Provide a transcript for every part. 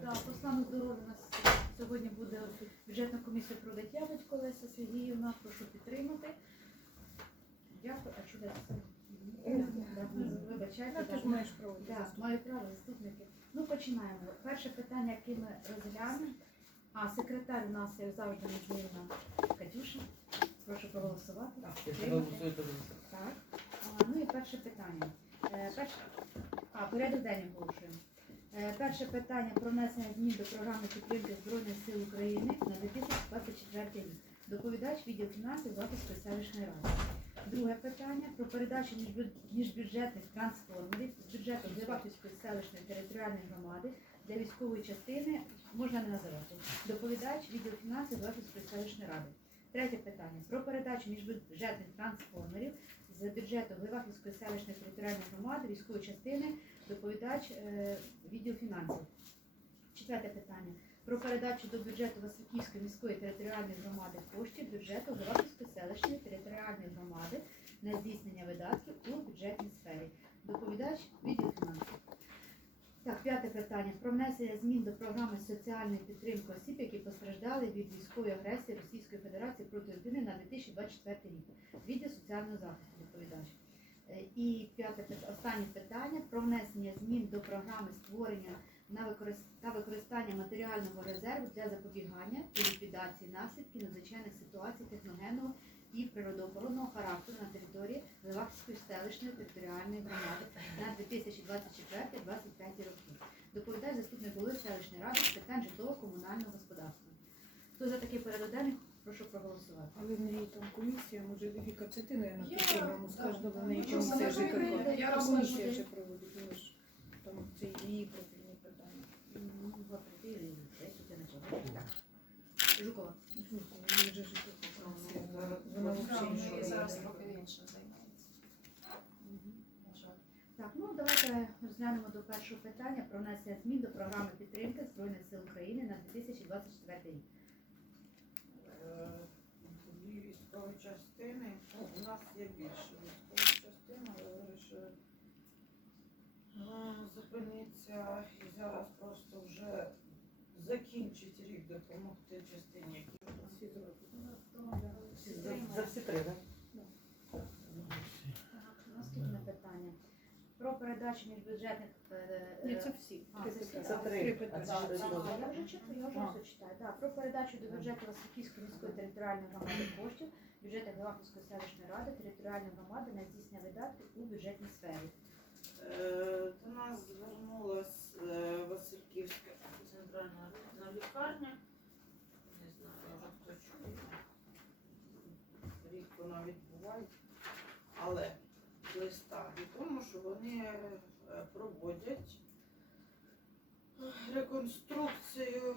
Да, по стану здоров'я у нас сьогодні буде бюджетна комісія проводить Яночко Леся Сергіївна. Прошу підтримати. Дякую. А чудесно. Вибачайте. Ну, ти ж да. маєш право. Маю право, заступники. Ну, починаємо. Перше питання, яке ми розглянемо. А, секретар у нас, як завжди, незмінна Катюша. Прошу проголосувати. Підтримати. Так. А, ну і перше питання. Е, перше... А, порядок денний оголошуємо. Е, перше питання про внесення змін до програми підтримки Збройних сил України на 2024 рік. Доповідач відділ фінансів Западської селищної ради. Друге питання про передачу міжбюджетних трансформерів з бюджету Глибаківської селищної територіальної громади для військової частини можна не називати. Доповідач відділ фінансів Западської селищної ради. Третє питання про передачу міжбюджетних трансформерів з бюджету Гливахівської селищної територіальної громади військової частини доповідач е, відділ фінансів. Четверте питання про передачу до бюджету Васильківської міської територіальної громади коштів бюджету Гливахівської селищної територіальної громади на здійснення видатків у бюджетній сфері. Доповідач відділ фінансів. Так, п'яте питання про внесення змін до програми соціальної підтримки осіб, які постраждали від військової агресії Російської Федерації проти України на 2024 рік. Відділ соціального захисту доповідач. Е, І п'яте останнє питання про внесення змін до програми створення на використ- та використання матеріального резерву для запобігання і ліквідації наслідків надзвичайних ситуацій техногенного і природоохоронного характеру на території Левахівської селищної територіальної громади на 2024-2025 роки. Доповідає заступник голови селищної ради з питань житлово-комунального господарства. Хто за такий порядок прошу проголосувати. Але в неї там комісія, може Віка, це ти, мабуть, Я, цю програму з кожного в неї Ну, комісія ЖКХ. закрили, я Комісія розкажу. вже проводить, ну ж там це її профільні питання. Ну, два, три, знаю. Так. Жукова. Ну, вже комісія, Зараз- вона Да, взагалі вони нічого зараз не трохи робить. інше займається. На жаль. Так, ну давайте розглянемо до першого питання про внесення змін до програми підтримки Збройних сил України на 2024 рік. Е, Дві військові частини. Ну, у нас є більше військових частин, але вирішили е, зупинитися і зараз просто вже закінчить рік допомогти частині, Всі за, всі три? Так, наступне питання. Про передачу міжбюджетних Ні, це всі. А, це всі. Це три. Три А це А, ж а, я вже читаю, я вже А. все читаю. Так, про передачу до бюджету Васильківської міської територіальної громади коштів, бюджету Главківської селищної ради, територіальної громади на здійснення видатків у бюджетній сфері. Е, До нас звернулась е, Васильківська центральна районна лікарня. Не знаю, може хто чує. Рік вона відбувається. Але листа відомо, що вони е, проводять реконструкцію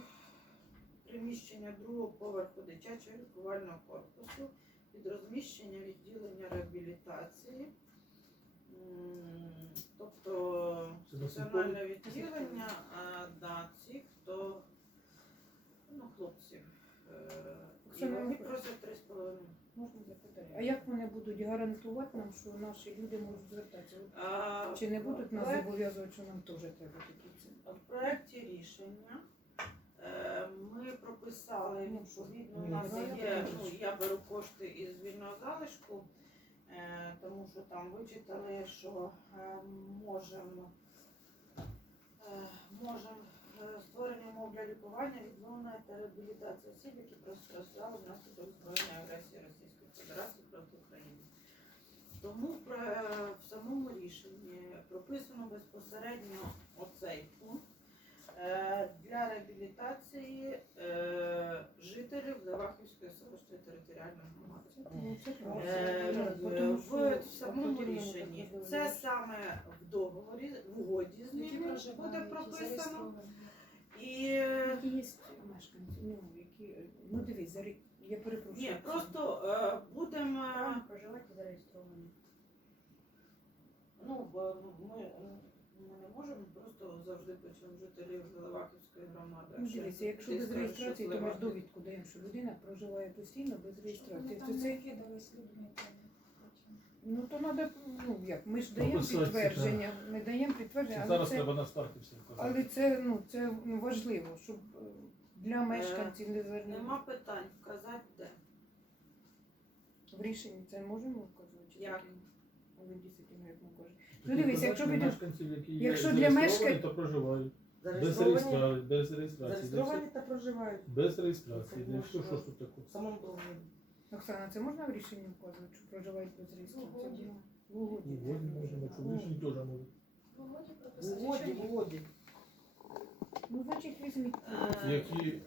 приміщення другого поверху дитячого лікувального корпусу під розміщення відділення реабілітації. Тобто Це стаціонарне відділення, да, ці, хто ну, хлопців. І вони просять 3,5. Можна. А як вони будуть гарантувати нам, що наші люди можуть звертатися? А, Чи не будуть нас проект- зобов'язувати, що нам теж треба такі ціни? В проєкті рішення е, ми прописали відповідно. У нас ну, є, я ну, я беру кошти із вільного залишку, е, тому що там вичитали, що е, можемо можем е, створення умов для лікування, відновлення та реабілітації осіб, які постраждали внаслідок збройної агресії Російської Федерації проти України. Тому в самому рішенні прописано безпосередньо оцей пункт е, для реабілітації е, жителів Левахівської селищної територіальної громади. Ну. Е, в- самому рішенні це саме в договорі, в угоді з ними буде прописано. І е, Які є мешканці, ну, які, ну дивись, за я перепрошую. ні, просто е, будемо. Право проживати зареєстровані. Ну, бо ми, ми не можемо просто завжди почнемо жителів Леваківської громади. Ну, дивіться, якщо без реєстрації, то ми ж довідку даємо, що людина проживає постійно без реєстрації. То там це кидались людьми. там. Ну то треба, ну як, ми ж даємо Прописати, підтвердження, ми даємо підтвердження, але Зараз це, треба на старті все але вказати. це, ну, це важливо, щоб е, для мешканців не звернути. Нема питань вказати де. В рішенні це можемо вказувати? чи Як? таке? Але дійсно, як ми кажемо. Ну, дивись, вказати якщо для піде- мешканців, які є якщо для зареєстровані, мешкан- то проживають. Без Зареєстровані, реєстрації, без реєстрації. зареєстровані та проживають Без реєстрації. Ну, Що, що ж тут в самому договорі. Оксана, це можна в рішенні вказувати, що проживають без реєстрації? Угоді. В угоді. Угоді можемо, якщо в рішенні теж можуть. В угоді В угоді, в угоді. Ну, значить, візьміть. Е, Які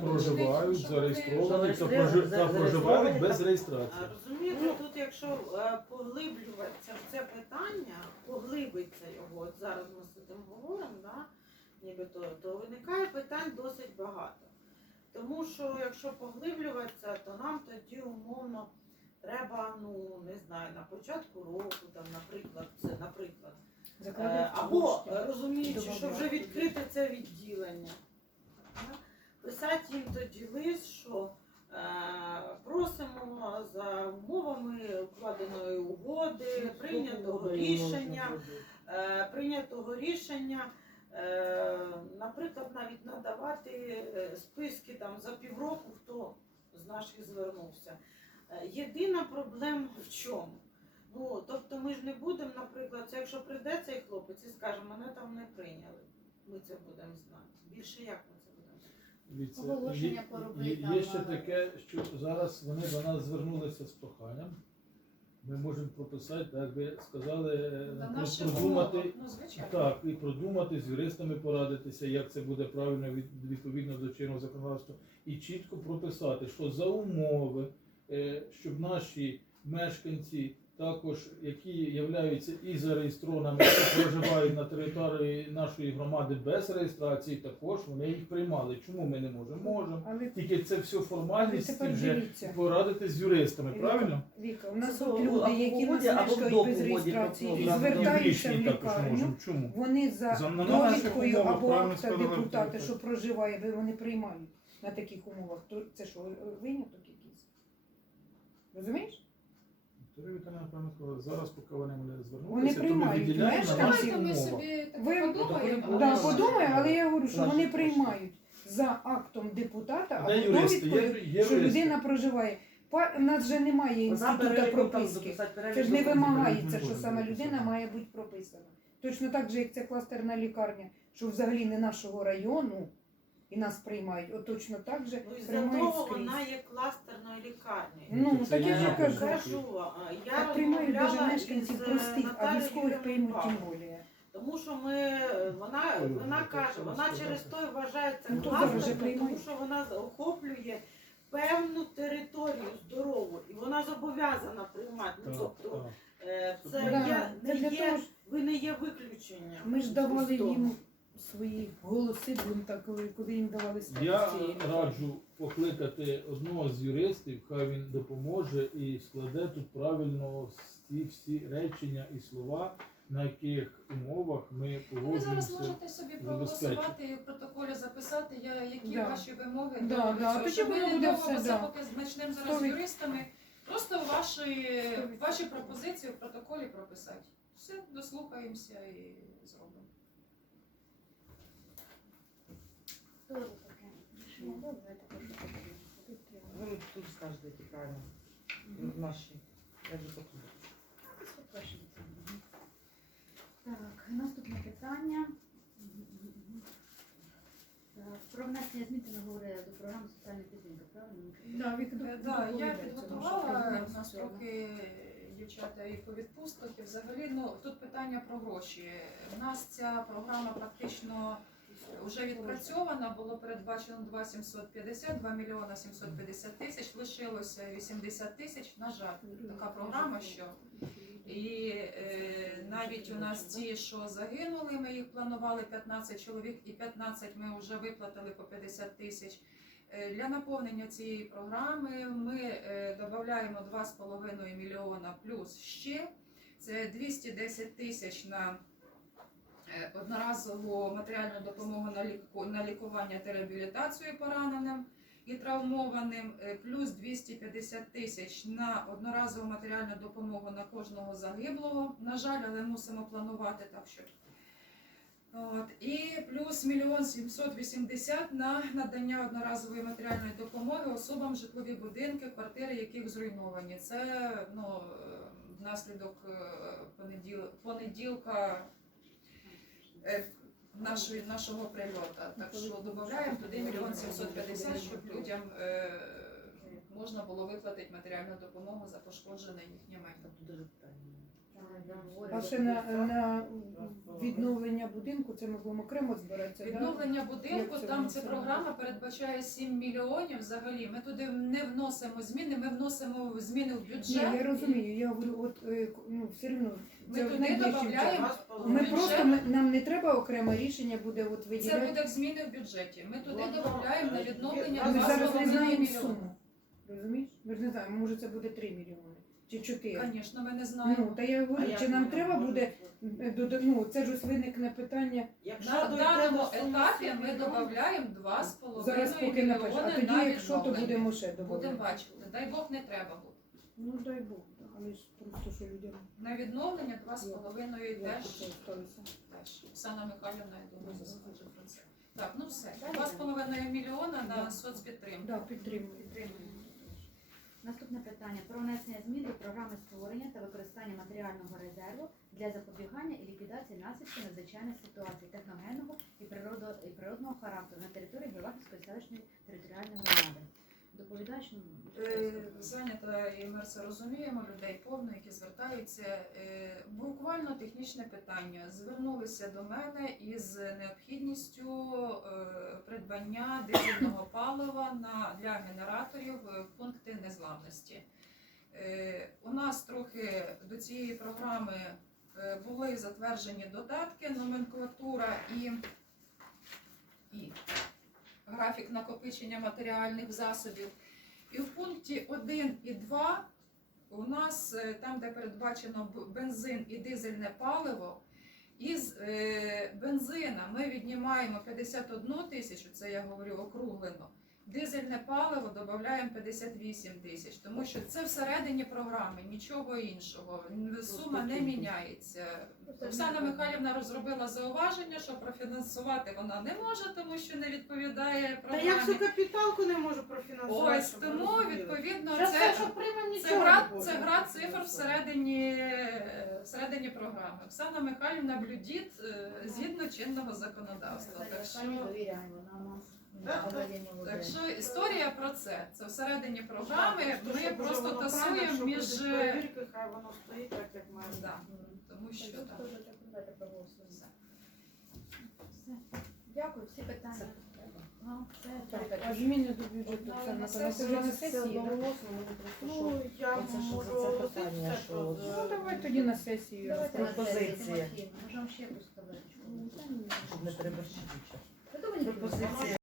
проживають, зареєстровані та прожи- та проживають без реєстрації. Розумієте, тут якщо е, поглиблюватися в це питання, поглибиться його, от зараз ми з цим говоримо, да, нібито, то виникає питань досить багато. Тому що якщо поглиблюватися, то нам тоді умовно треба, ну не знаю, на початку року, там, наприклад, це наприклад. Е, Закладати Або кошти. е, розуміючи, що вже відкрите це відділення, писати їм тоді лист, що е, просимо за умовами укладеної угоди, прийнятого рішення, е, прийнятого рішення, наприклад, навіть надавати е, списки там за півроку, хто з наших звернувся. Е, Єдина проблема в чому? Ну, тобто ми ж не будемо, наприклад, це якщо прийде цей хлопець і скаже, мене там не прийняли. Ми це будемо знати. Більше як ми це будемо знати? Дивіться, Оголошення є- поробити є, є ще таке, що зараз вони до нас звернулися з проханням. Ми можемо прописати, так би сказали, е, про- продумати. ну звичайно. Так, і продумати, з юристами порадитися, як це буде правильно від- відповідно до чинного законодавства, і чітко прописати, що за умови, е, щоб наші мешканці, також які являються і зареєстрованими, і проживають на території нашої громади без реєстрації, також вони їх приймали. Чому ми не можемо? Можемо. Але Тільки це все формальність і тепер вже дивіться. порадити з юристами, Віка, правильно? Віка, у нас Це тут або люди, в які нас угоді, або в без реєстрації і в звертаються в також лікарню. можемо. Чому? Вони за За- на наших довідкою умовах, або правильно акта депутата, що проживає, ви- вони приймають на таких умовах. То це що, виняток якийсь? Розумієш? Вікторія Віталіївна правильно сказала, зараз, поки вони мене звернулися, Вони то ми приймають виділяємо на мешканців. наших Давайте ми умовах. собі так Ви- подумаємо. Да, подумаю, але я говорю, що вони приймають за актом депутата А або Де юристи? Є, довідкою, є що юристи. людина проживає. Па- У нас же немає інституту переліком там прописки. записати перелік Це ж не документів. вимагається, що саме людина має бути прописана. Точно так же, як це кластерна лікарня, що взагалі не нашого району і нас приймають, от точно так же Ну і за приймають того скрізь. вона є кластерною лікарнею. Ну, Це так я ж кажу. Кажу, а, я Так приймають навіть розмовляла мешканців із, е, простих, а Наталією військових приймуть тим більше. Тому що ми вона, вона каже, вона через той вважається Ну, то зараз же кластерною, тому що вона охоплює певну територію здорову, і вона зобов'язана приймати. Ну, Так, тобто так. е, це Да, є, це не для є, того ж ви не є виключенням. ми ж давали їм свої голоси, будемо так, коли, коли їм давали Я раджу покликати одного з юристів, хай він допоможе і складе тут правильно ці всі речення і слова, на яких умовах ми Ви зараз погоджуємося. можете собі проголосувати і в протоколі записати, я- які Да. ваші вимоги Да, до да, цього. тоді Щоб воно ми буде не все, да. поки почнемо зараз з Сто від- юристами. Просто ваші, Сто від- ваші пропозиції в протоколі прописати. Все, дослухаємося і зробимо. Хто за таке рішення? Давайте прошу підтримати. Ви тут скажете, які правильно. Ну, Наші. Я вже потім. Так, наступне питання. Про внесення змін ти говорили до програми соціальної підтримки, правильно? Да, Е, Да, я підготувала у нас трохи дівчата і по відпустках, і взагалі ну тут питання про гроші. У нас ця програма практично вже відпрацьована, було передбачено 2 750, 2 мільйона 750 тисяч, лишилося 80 тисяч. На жаль, така програма, що і е, навіть у нас ті, що загинули, ми їх планували 15 чоловік, і 15 ми вже виплатили по 50 тисяч. Е, Для наповнення цієї програми ми е, додаємо 2,5 мільйона плюс ще. Це 210 тисяч на одноразову матеріальну допомогу на, ліку, на лікування та реабілітацію пораненим. і травмованим е, плюс 250 тисяч на одноразову матеріальну допомогу на кожного загиблого. На жаль, але мусимо планувати так, що. От, і плюс мільйон 780 на надання одноразової матеріальної допомоги особам житлові будинки, квартири, яких зруйновані. Це ну, е, внаслідок е, понеділ, понеділка е, нашої, нашого прильоту. Так що додаємо туди мільйон 750, щоб людям е, можна було виплатити матеріальну допомогу за пошкоджене їхнє майно. А ще на, на відновлення будинку це ми будемо окремо збиратися. да? Відновлення будинку, Як це там ця програма передбачає 7 мільйонів взагалі. Ми туди не вносимо зміни, ми вносимо зміни в Ні, я розумію, я говорю, от е, ну все одно Ми це туди найближчим додаємо. часом. Ми бюджет. просто ми, нам не треба окреме рішення буде от Це виділяти. буде зміни в бюджеті. Ми туди Воно, додаємо на е, відновлення Ми зараз не 2,5 знаємо суму. Розумієш? Ми ж не знаємо, може це буде 3 мільйони чи 4. Звісно, ми не Ну, знаємо. та я говорю, А чи як нам треба буде е, дода- ну, це ж ось виникне питання. Якщо На даному до суми етапі ми мільйонів, додаємо Зараз 2,5 поки напишу. А мільйони тоді, на якщо то відновлення. будемо ще Будемо додати. бачити. Дай Бог не треба буде. Ну дай Бог, але ж просто що людям На відновлення 2,5 як теж. це сталося. теж. Оксана Михайлівна, я думаю, розкаже про це. Так, ну все. 2,5 мільйона на соцпідтримку. Да, підтримую. Підтримуємо. Наступне питання про внесення змін до програми створення та використання матеріального резерву для запобігання і ліквідації наслідків надзвичайних ситуацій техногенного і, природного характеру на території Білахівської селищної територіальної громади. Доповідач ну, Е, Зайнята і ми це розуміємо, людей повно, які звертаються. Е, Буквально технічне питання. Звернулися до мене із необхідністю е, придбання дизельного палива для генераторів в пункти незламності. У нас трохи до цієї програми були затверджені додатки, номенклатура і, і графік накопичення матеріальних засобів. І в пункті 1 і 2 у нас е, там, де передбачено бензин і дизельне паливо, із е, бензина ми віднімаємо 51 тисячу, це я говорю округлено. Дизельне паливо додаємо 58 тисяч, тому що це всередині програми, нічого іншого. Сума не міняється. Оксана Михайлівна розробила зауваження, що профінансувати вона не може, тому що не відповідає Та програмі. я всю капіталку не можу профінансувати. Ось тому відповідно це, приймемо, це гра, це гра цифр всередині, всередині програми. Оксана Михайлівна блюдіт е, згідно чинного законодавства. Так що, довіряємо, нам Так, що історія про це. Це всередині програми. Ми просто тасуємо між перевірки, хай воно стоїть так, як має. да, тому що Так. Дякую, всі питання. А, так. а зміни до бюджету Ну, це на на сесії це вже на сесії. Ну, я можу питання, що Ну давай тоді на сесію. Пропозиція. Можемо ще табличку. Щоб не переборщити. Пропозиція.